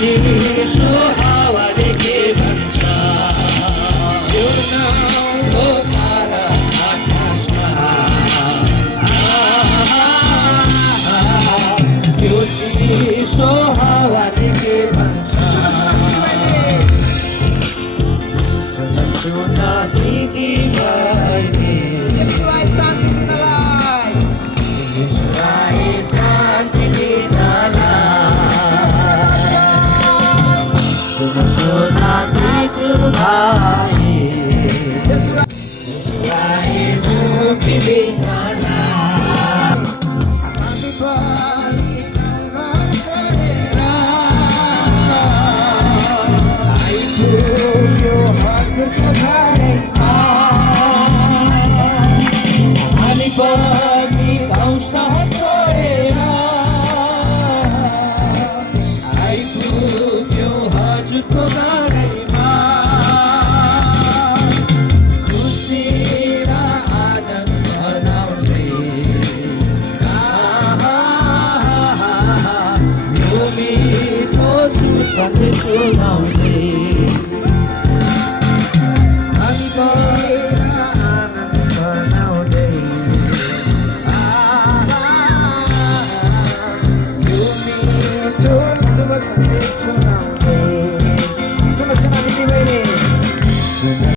चिसो हावाले के भन्छ यो नाउँको तारा आकाशमा यो चिसो हावाले के भन्छ सुन सुन दिदी बहिनी यसलाई शान्ति दिनलाई यसलाई शान्ति दिनलाई सुन सुन दाजुभाइ यसलाई मुक्ति दिनलाई हामी बलिदानमा छोडेर आइपुग्यो हजुरको घरमा हामी पनि गाउँ सहर छोडेर आइपुग्यो हजुरको घरमा खुसी र आनन्द मनाउँदै यो मिठो सुसन्देश सुनाउँदै